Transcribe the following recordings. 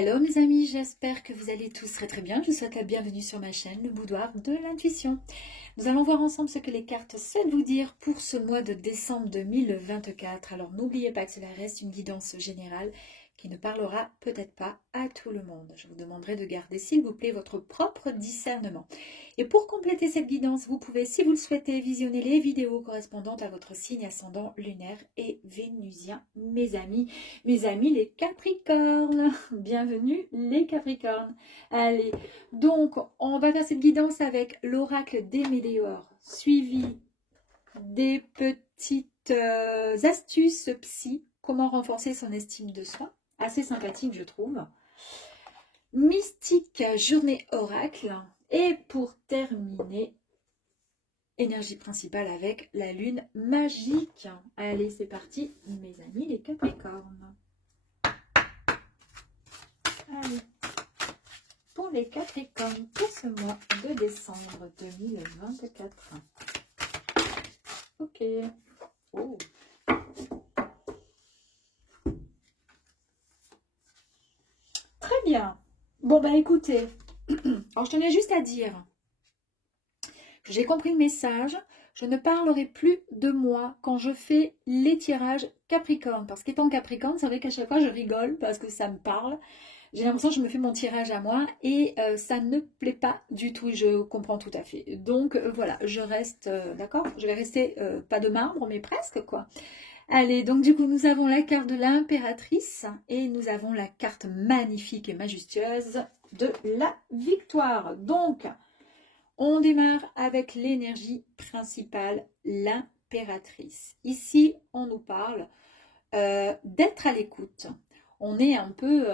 Hello mes amis, j'espère que vous allez tous très bien. Je vous souhaite la bienvenue sur ma chaîne, le boudoir de l'intuition. Nous allons voir ensemble ce que les cartes souhaitent vous dire pour ce mois de décembre 2024. Alors n'oubliez pas que cela reste une guidance générale qui ne parlera peut-être pas à tout le monde. Je vous demanderai de garder s'il vous plaît votre propre discernement. Et pour compléter cette guidance, vous pouvez, si vous le souhaitez, visionner les vidéos correspondantes à votre signe ascendant lunaire et vénusien, mes amis les Capricornes. Bienvenue les Capricornes. Allez, donc on va faire cette guidance avec l'oracle des Météores, suivi des petites astuces psy, comment renforcer son estime de soi. Assez sympathique, je trouve. Mystique journée oracle. Et pour terminer, énergie principale avec la lune magique. Allez, c'est parti, mes amis les Capricornes. Allez, pour les Capricornes, pour ce mois de décembre 2024. Ok. Oh. Très bien. Bon, bah écoutez, alors je tenais juste à dire, j'ai compris le message, je ne parlerai plus de moi quand je fais les tirages Capricorne, parce qu'étant Capricorne, c'est vrai qu'à chaque fois je rigole parce que ça me parle. J'ai l'impression que je me fais mon tirage à moi et ça ne plaît pas du tout, je comprends tout à fait. Donc voilà, je reste, d'accord, je vais rester pas de marbre, mais presque quoi. Allez, donc du coup, nous avons la carte de l'impératrice et nous avons la carte magnifique et majestueuse de la victoire. Donc, on démarre avec l'énergie principale, l'impératrice. Ici, on nous parle d'être à l'écoute. On est un peu,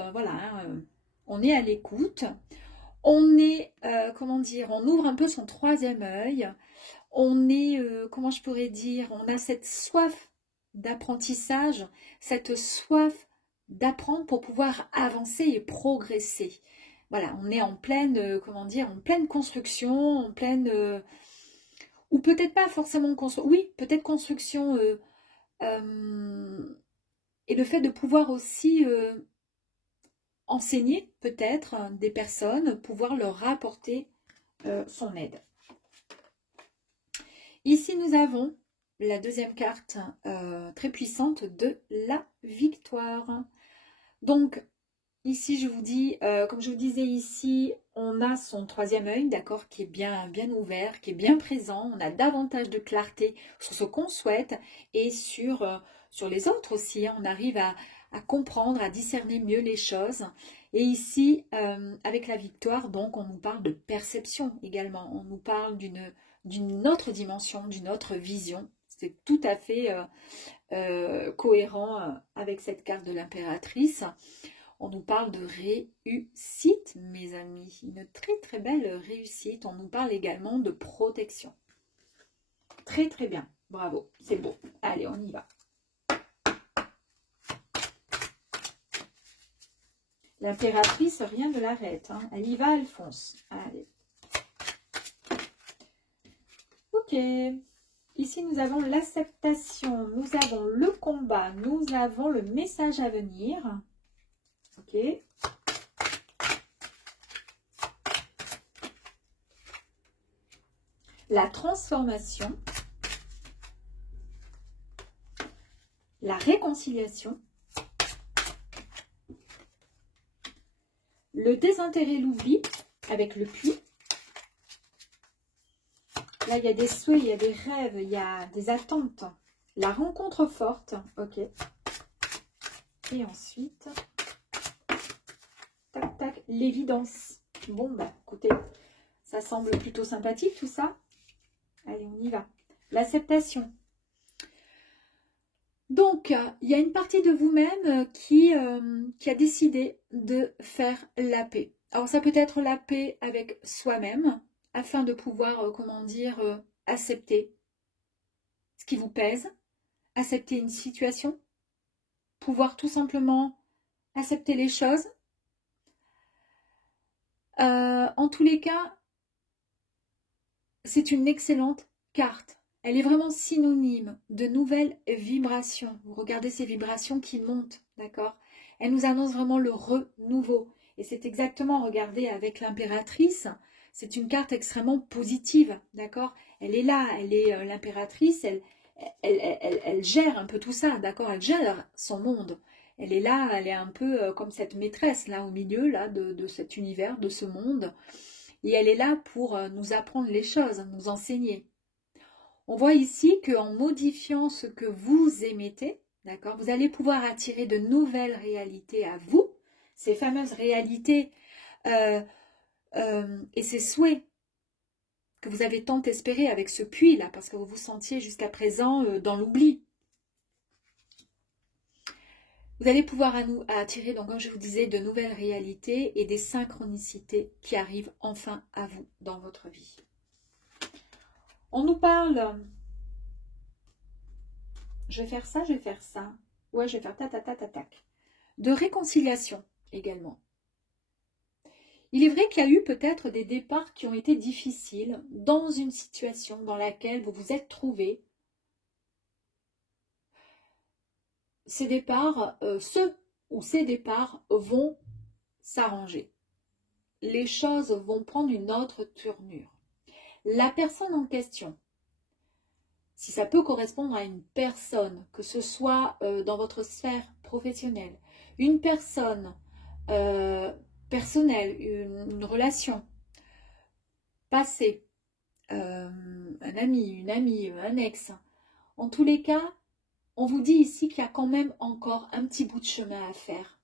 on est à l'écoute. On est, comment dire, on ouvre un peu son troisième œil. On est, comment je pourrais dire, on a cette soif d'apprentissage, cette soif d'apprendre pour pouvoir avancer et progresser. Voilà, on est en pleine, comment dire, en pleine construction, en pleine, ou peut-être pas forcément construction, oui, peut-être construction, et le fait de pouvoir aussi enseigner peut-être des personnes, pouvoir leur apporter son aide. Ici, nous avons la deuxième carte très puissante de la victoire. Donc, ici, je vous dis, comme je vous disais ici, on a son troisième œil, d'accord, qui est bien ouvert, qui est bien présent. On a davantage de clarté sur ce qu'on souhaite et sur les autres aussi. On arrive à comprendre, à discerner mieux les choses. Et ici, avec la victoire, donc, on nous parle de perception également. On nous parle d'une autre dimension, d'une autre vision. C'est tout à fait cohérent avec cette carte de l'impératrice. On nous parle de réussite, mes amis. Une très très belle réussite. On nous parle également de protection. Très très bien. Bravo, c'est beau. Allez, on y va. L'impératrice, rien ne l'arrête. Hein. Elle y va, elle fonce. Allez. Ok. Ici, nous avons l'acceptation. Nous avons le combat. Nous avons le message à venir. Ok. La transformation. La réconciliation. Le désintérêt, l'oubli avec le puits. Là, il y a des souhaits, il y a des rêves, il y a des attentes. La rencontre forte, ok. Et ensuite, tac, tac, l'évidence. Bon, bah, écoutez, ça semble plutôt sympathique tout ça. Allez, on y va. L'acceptation. Donc, il y a une partie de vous-même qui a décidé de faire la paix. Alors, ça peut être la paix avec soi-même, afin de pouvoir, comment dire, accepter ce qui vous pèse, accepter une situation, pouvoir tout simplement accepter les choses. En tous les cas, c'est une excellente carte. Elle est vraiment synonyme de nouvelles vibrations. Vous regardez ces vibrations qui montent, d'accord? Elle nous annonce vraiment le renouveau. Et c'est exactement, regardez, avec l'impératrice, c'est une carte extrêmement positive, d'accord? Elle est là, elle est l'impératrice, elle gère un peu tout ça, d'accord? Elle gère son monde. Elle est là, elle est un peu comme cette maîtresse, là, au milieu, là, de cet univers, de ce monde. Et elle est là pour nous apprendre les choses, nous enseigner. On voit ici qu'en modifiant ce que vous émettez, d'accord, vous allez pouvoir attirer de nouvelles réalités à vous, ces fameuses réalités et ces souhaits que vous avez tant espéré avec ce puits-là, parce que vous vous sentiez jusqu'à présent dans l'oubli. Vous allez pouvoir attirer, donc comme je vous disais, de nouvelles réalités et des synchronicités qui arrivent enfin à vous dans votre vie. On nous parle, je vais faire ça, ouais, je vais faire tac, de réconciliation également. Il est vrai qu'il y a eu peut-être des départs qui ont été difficiles dans une situation dans laquelle vous vous êtes trouvé. Ces départs, ces départs vont s'arranger. Les choses vont prendre une autre tournure. La personne en question, si ça peut correspondre à une personne, que ce soit dans votre sphère professionnelle, une personne personnelle, une relation passée, un ami, une amie, un ex, en tous les cas, on vous dit ici qu'il y a quand même encore un petit bout de chemin à faire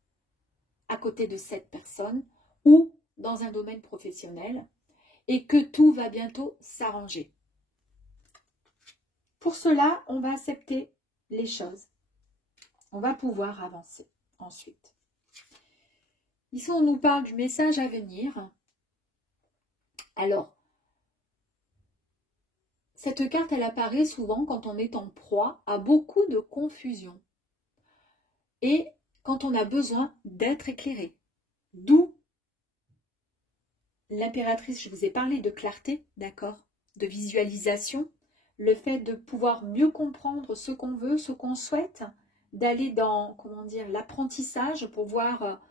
à côté de cette personne ou dans un domaine professionnel et que tout va bientôt s'arranger. Pour cela, on va accepter les choses. On va pouvoir avancer ensuite. Ici, on nous parle du message à venir. Alors, cette carte, elle apparaît souvent quand on est en proie à beaucoup de confusion et quand on a besoin d'être éclairé. D'où l'impératrice, je vous ai parlé de clarté, d'accord, de visualisation, le fait de pouvoir mieux comprendre ce qu'on veut, ce qu'on souhaite, d'aller dans, comment dire, l'apprentissage pour voir,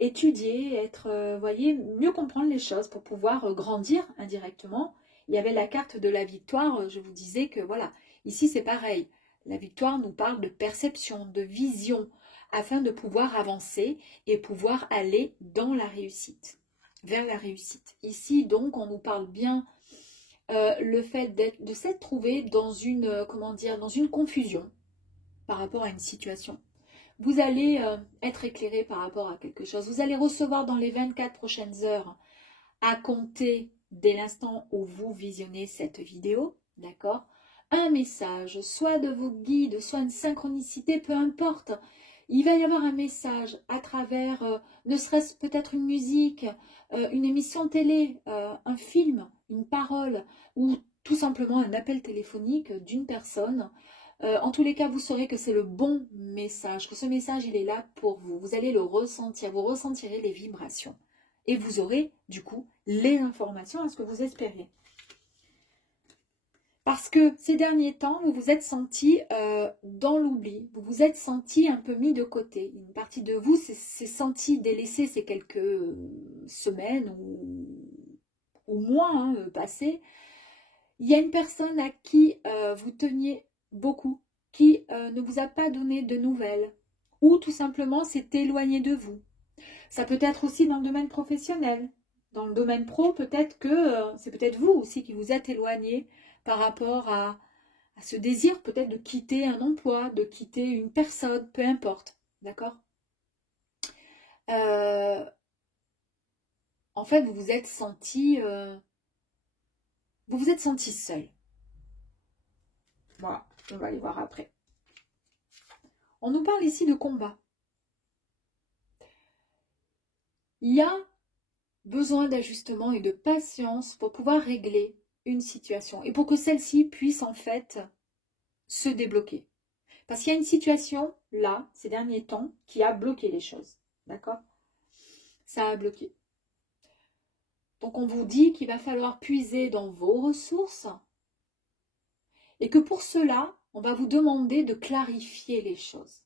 étudier, être, voyez, mieux comprendre les choses pour pouvoir grandir indirectement. Il y avait la carte de la victoire, je vous disais que voilà, ici c'est pareil. La victoire nous parle de perception, de vision, afin de pouvoir avancer et pouvoir aller dans la réussite, vers la réussite. Ici donc on nous parle bien le fait de s'être trouvé dans une, comment dire, dans une confusion par rapport à une situation. Vous allez être éclairé par rapport à quelque chose. Vous allez recevoir dans les 24 prochaines heures, à compter dès l'instant où vous visionnez cette vidéo, d'accord, un message, soit de vos guides, soit une synchronicité, peu importe. Il va y avoir un message à travers, ne serait-ce peut-être une musique, une émission télé, un film, une parole, ou tout simplement un appel téléphonique d'une personne. En tous les cas, vous saurez que c'est le bon message, que ce message, il est là pour vous. Vous allez le ressentir, vous ressentirez les vibrations. Et vous aurez, du coup, les informations à ce que vous espérez. Parce que ces derniers temps, vous vous êtes senti dans l'oubli, vous vous êtes senti un peu mis de côté. Une partie de vous s'est senti délaissée ces quelques semaines ou mois passés. Il y a une personne à qui vous teniez beaucoup, qui ne vous a pas donné de nouvelles, ou tout simplement s'est éloigné de vous. Ça peut être aussi dans le domaine professionnel. Dans le domaine pro, peut-être que c'est peut-être vous aussi qui vous êtes éloigné par rapport à ce désir peut-être de quitter un emploi, de quitter une personne, peu importe. D'accord ? En fait, vous vous êtes senti seul. Voilà, on va aller voir après. On nous parle ici de combat. Il y a besoin d'ajustement et de patience pour pouvoir régler une situation et pour que celle-ci puisse en fait se débloquer. Parce qu'il y a une situation là, ces derniers temps, qui a bloqué les choses. D'accord ? Ça a bloqué. Donc on vous dit qu'il va falloir puiser dans vos ressources et que pour cela, on va vous demander de clarifier les choses.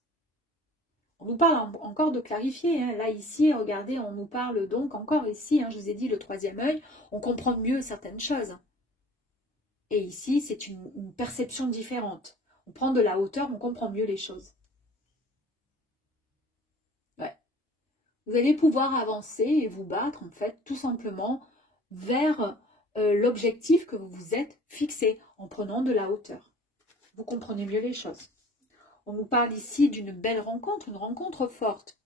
On nous parle encore de clarifier. Hein. Là, ici, regardez, on nous parle donc encore ici. Hein, je vous ai dit le troisième œil, on comprend mieux certaines choses. Et ici, c'est une perception différente. On prend de la hauteur, on comprend mieux les choses. Ouais. Vous allez pouvoir avancer et vous battre, en fait, tout simplement vers l'objectif que vous vous êtes fixé en prenant de la hauteur. Vous comprenez mieux les choses. On nous parle ici d'une belle rencontre, une rencontre forte.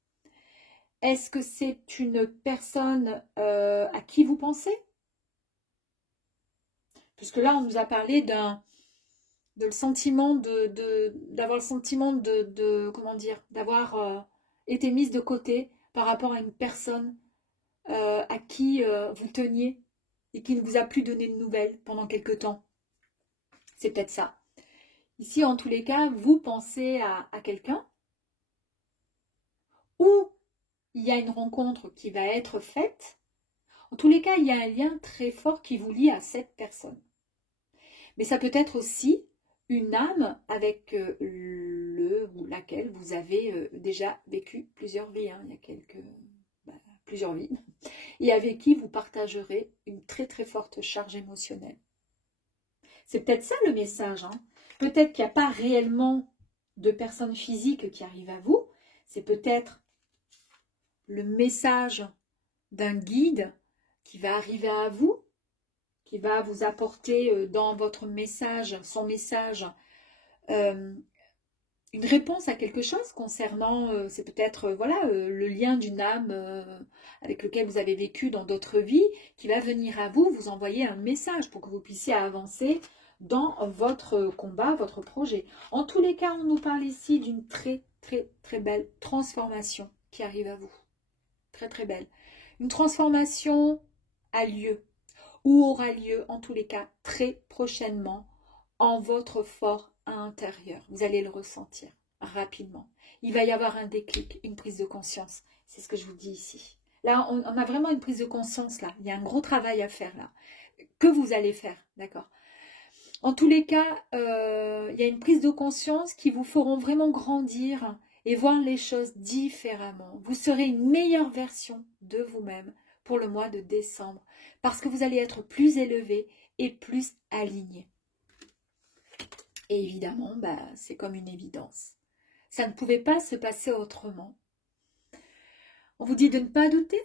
Est-ce que c'est une personne à qui vous pensez? Puisque là, on nous a parlé d'avoir le sentiment comment dire, d'avoir été mise de côté par rapport à une personne à qui vous teniez et qui ne vous a plus donné de nouvelles pendant quelque temps. C'est peut-être ça. Ici, en tous les cas, vous pensez à quelqu'un ou il y a une rencontre qui va être faite. En tous les cas, il y a un lien très fort qui vous lie à cette personne. Mais ça peut être aussi une âme avec le ou laquelle vous avez déjà vécu plusieurs vies. Hein. Il y a plusieurs vies. Et avec qui vous partagerez une très très forte charge émotionnelle. C'est peut-être ça le message. Hein. Peut-être qu'il n'y a pas réellement de personnes physiques qui arrivent à vous. C'est peut-être le message d'un guide qui va arriver à vous, qui va vous apporter dans votre message, son message, une réponse à quelque chose concernant, c'est peut-être voilà le lien d'une âme avec lequel vous avez vécu dans d'autres vies, qui va venir à vous, vous envoyer un message pour que vous puissiez avancer dans votre combat, votre projet. En tous les cas, on nous parle ici d'une très très très belle transformation qui arrive à vous. Très très belle. Une transformation a lieu ou aura lieu en tous les cas très prochainement en votre fort intérieur. Vous allez le ressentir rapidement. Il va y avoir un déclic, une prise de conscience. C'est ce que je vous dis ici. Là, on a vraiment une prise de conscience là. Il y a un gros travail à faire là. Que vous allez faire, d'accord? En tous les cas, il y a une prise de conscience qui vous feront vraiment grandir et voir les choses différemment. Vous serez une meilleure version de vous-même pour le mois de décembre parce que vous allez être plus élevé et plus aligné. Et évidemment, c'est comme une évidence. Ça ne pouvait pas se passer autrement. On vous dit de ne pas douter,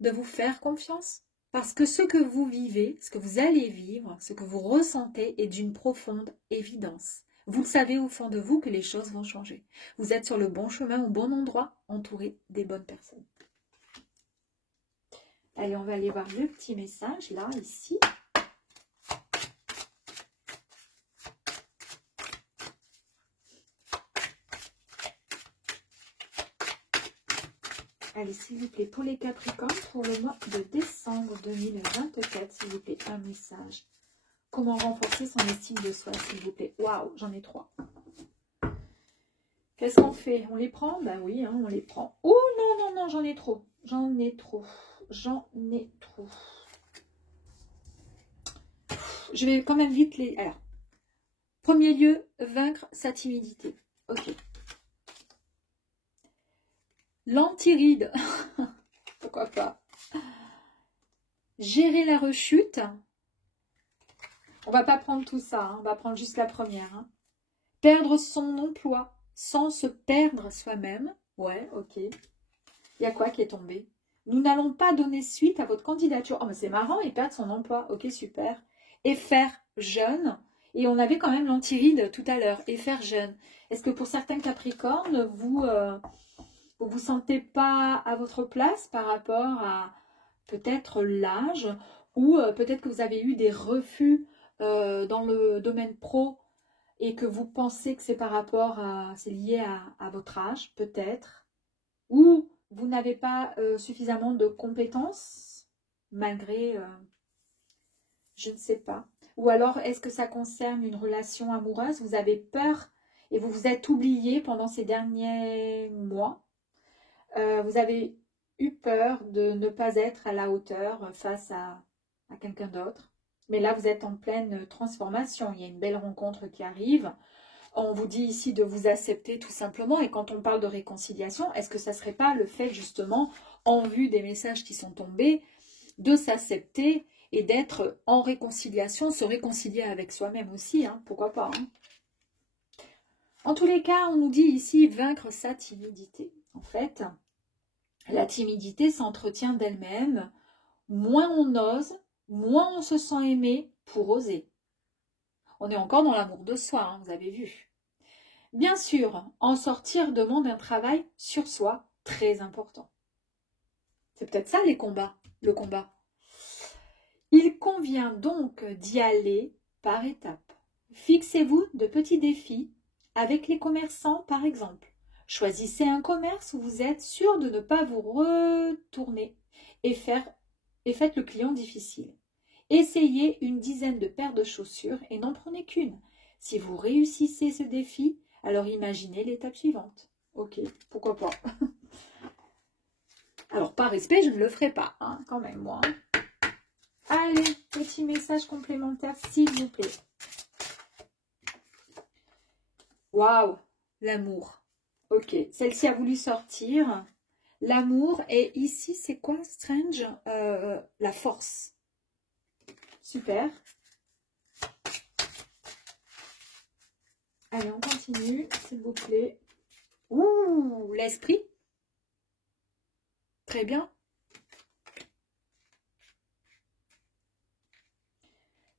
de vous faire confiance. Parce que ce que vous vivez, ce que vous allez vivre, ce que vous ressentez est d'une profonde évidence. Vous le savez au fond de vous que les choses vont changer. Vous êtes sur le bon chemin, au bon endroit, entouré des bonnes personnes. Allez, on va aller voir le petit message, là, ici. Allez, s'il vous plaît, pour les Capricornes, pour le mois de décembre 2024, s'il vous plaît, un message. Comment renforcer son estime de soi, s'il vous plaît. Waouh, j'en ai 3. Qu'est-ce qu'on fait? On les prend? Ben oui, hein, on les prend. Oh non, non, non, j'en ai trop. J'en ai trop. J'en ai trop. Je vais quand même vite les... Alors, premier lieu, vaincre sa timidité. Ok. L'antiride. Pourquoi pas? Gérer la rechute. On va pas prendre tout ça. Hein. On va prendre juste la première. Hein. Perdre son emploi sans se perdre soi-même. Ouais, ok. Il y a quoi qui est tombé? Nous n'allons pas donner suite à votre candidature. Oh, mais c'est marrant, et perdre son emploi. Ok, super. Et faire jeune. Et on avait quand même l'antiride tout à l'heure. Et faire jeune. Est-ce que pour certains Capricornes, vous vous sentez pas à votre place par rapport à peut-être l'âge ou peut-être que vous avez eu des refus dans le domaine pro et que vous pensez que c'est par rapport à, c'est lié à votre âge, peut-être, ou vous n'avez pas suffisamment de compétences, malgré, je ne sais pas. Ou alors, est-ce que ça concerne une relation amoureuse? Vous avez peur et vous vous êtes oublié pendant ces derniers mois. Vous avez eu peur de ne pas être à la hauteur face à quelqu'un d'autre. Mais là, vous êtes en pleine transformation. Il y a une belle rencontre qui arrive. On vous dit ici de vous accepter tout simplement. Et quand on parle de réconciliation, est-ce que ça ne serait pas le fait justement, en vue des messages qui sont tombés, de s'accepter et d'être en réconciliation, se réconcilier avec soi-même aussi, hein, pourquoi pas. Hein. En tous les cas, on nous dit ici vaincre sa timidité. En fait, la timidité s'entretient d'elle-même. Moins on ose, moins on se sent aimé pour oser. On est encore dans l'amour de soi, hein, vous avez vu. Bien sûr, en sortir demande un travail sur soi très important. C'est peut-être ça les combats, le combat. Il convient donc d'y aller par étapes. Fixez-vous de petits défis avec les commerçants par exemple. Choisissez un commerce où vous êtes sûr de ne pas vous retourner et faites le client difficile. Essayez une dizaine de paires de chaussures et n'en prenez qu'une. Si vous réussissez ce défi, alors imaginez l'étape suivante. Ok, pourquoi pas. Alors par respect, je ne le ferai pas, hein, quand même moi. Allez, petit message complémentaire, s'il vous plaît. Waouh, l'amour. Ok, celle-ci a voulu sortir. L'amour, et ici, c'est quoi, Strange? La force. Super. Allez, on continue, s'il vous plaît. Ouh, l'esprit. Très bien.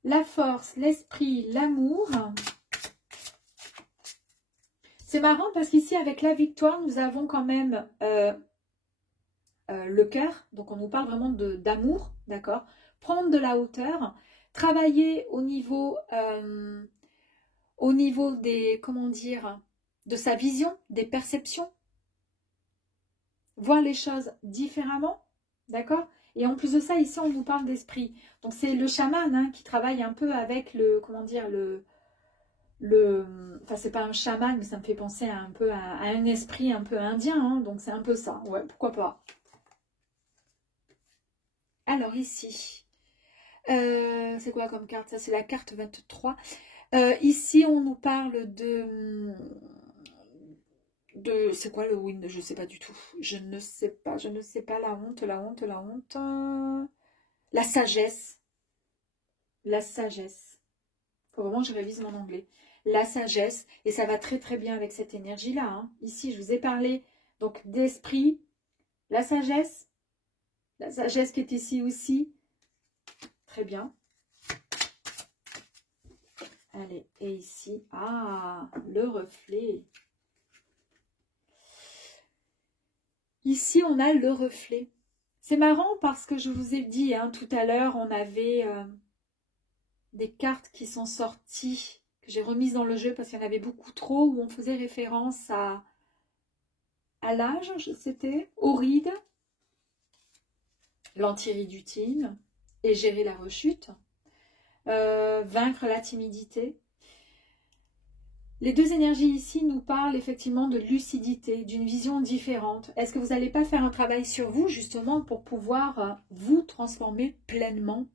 La force, l'esprit, l'amour. C'est marrant parce qu'ici, avec la victoire, nous avons quand même le cœur. Donc, on nous parle vraiment d'amour, d'accord? Prendre de la hauteur, travailler au niveau des, comment dire, de sa vision, des perceptions. Voir les choses différemment, d'accord? Et en plus de ça, ici, on nous parle d'esprit. Donc, c'est le chaman hein, qui travaille un peu avec le, comment dire, enfin, c'est pas un chaman, mais ça me fait penser un peu à un esprit un peu indien. Hein, donc, c'est un peu ça. Ouais, pourquoi pas. Alors, ici, c'est quoi comme carte? Ça, c'est la carte 23. Ici, on nous parle de c'est quoi le wind? Je ne sais pas du tout. Je ne sais pas, la honte, la honte, la honte. La sagesse. La sagesse. Faut vraiment que je révise mon anglais. La sagesse. Et ça va très très bien avec cette énergie-là. Hein. Ici, je vous ai parlé donc d'esprit. La sagesse. La sagesse qui est ici aussi. Très bien. Allez, et ici. Ah, le reflet. Ici, on a le reflet. C'est marrant parce que je vous ai dit, hein, tout à l'heure, on avait des cartes qui sont sorties, que j'ai remises dans le jeu parce qu'il y en avait beaucoup trop, où on faisait référence à l'âge, c'était, aux rides, l'antiridutine, et gérer la rechute, vaincre la timidité. Les deux énergies ici nous parlent effectivement de lucidité, d'une vision différente. Est-ce que vous n'allez pas faire un travail sur vous justement pour pouvoir vous transformer pleinement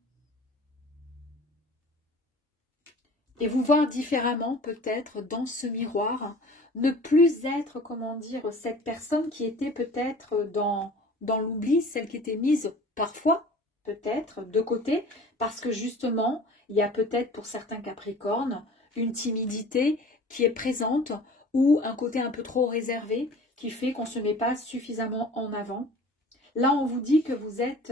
et vous voir différemment peut-être dans ce miroir, ne plus être, comment dire, cette personne qui était peut-être dans l'oubli, celle qui était mise parfois peut-être de côté, parce que justement, il y a peut-être pour certains Capricornes une timidité qui est présente ou un côté un peu trop réservé qui fait qu'on ne se met pas suffisamment en avant. Là, on vous dit que vous êtes...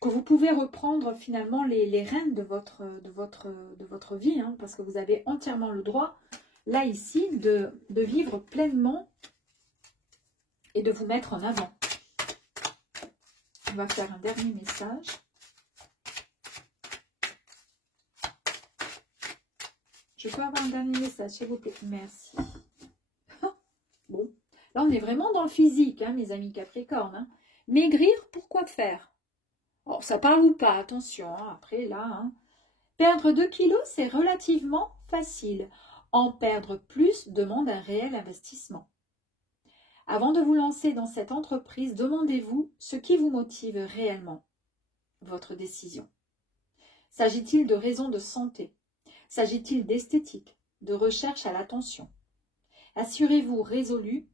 que vous pouvez reprendre finalement les rênes de votre vie, hein, parce que vous avez entièrement le droit, là, ici, de vivre pleinement et de vous mettre en avant. On va faire un dernier message. Je peux avoir un dernier message, s'il vous plaît. Merci. Bon, là, on est vraiment dans le physique, hein, mes amis Capricorne. Hein. Maigrir, pourquoi faire? Oh, ça parle ou pas, attention, hein, après là. Hein. Perdre 2 kilos, c'est relativement facile. En perdre plus demande un réel investissement. Avant de vous lancer dans cette entreprise, demandez-vous ce qui vous motive réellement, votre décision. S'agit-il de raisons de santé? S'agit-il d'esthétique, de recherche à l'attention. Aurez-vous résolu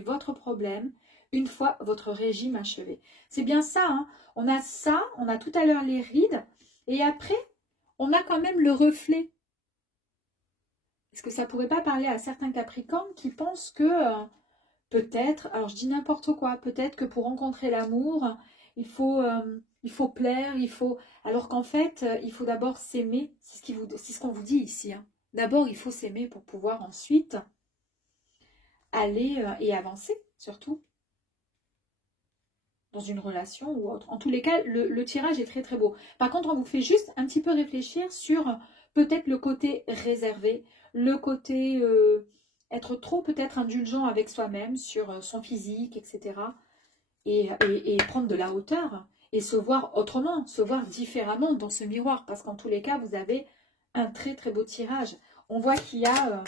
votre problème une fois votre régime achevé. C'est bien ça, hein. On a ça, on a tout à l'heure les rides, et après, on a quand même le reflet. Est-ce que ça pourrait pas parler à certains Capricornes qui pensent que peut-être, alors je dis n'importe quoi, peut-être que pour rencontrer l'amour, il faut plaire, alors qu'en fait, il faut d'abord s'aimer, c'est ce qu'on vous dit ici, hein. D'abord, il faut s'aimer pour pouvoir ensuite aller et avancer, surtout, dans une relation ou autre. En tous les cas, le tirage est très très beau. Par contre, on vous fait juste un petit peu réfléchir sur peut-être le côté réservé, le côté être trop peut-être indulgent avec soi-même sur son physique, etc. Et prendre de la hauteur et se voir autrement, se voir différemment dans ce miroir. Parce qu'en tous les cas, vous avez un très très beau tirage. On voit qu'il y a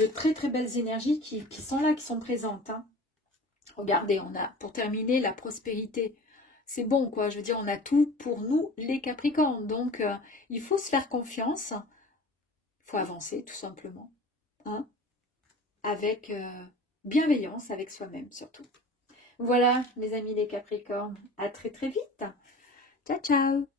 de très très belles énergies qui sont là, qui sont présentes, hein. Regardez, on a pour terminer la prospérité. C'est bon quoi, je veux dire, on a tout pour nous les Capricornes. Donc il faut se faire confiance, il faut avancer tout simplement, hein, avec bienveillance avec soi-même surtout. Voilà mes amis les Capricornes, à très très vite. Ciao ciao.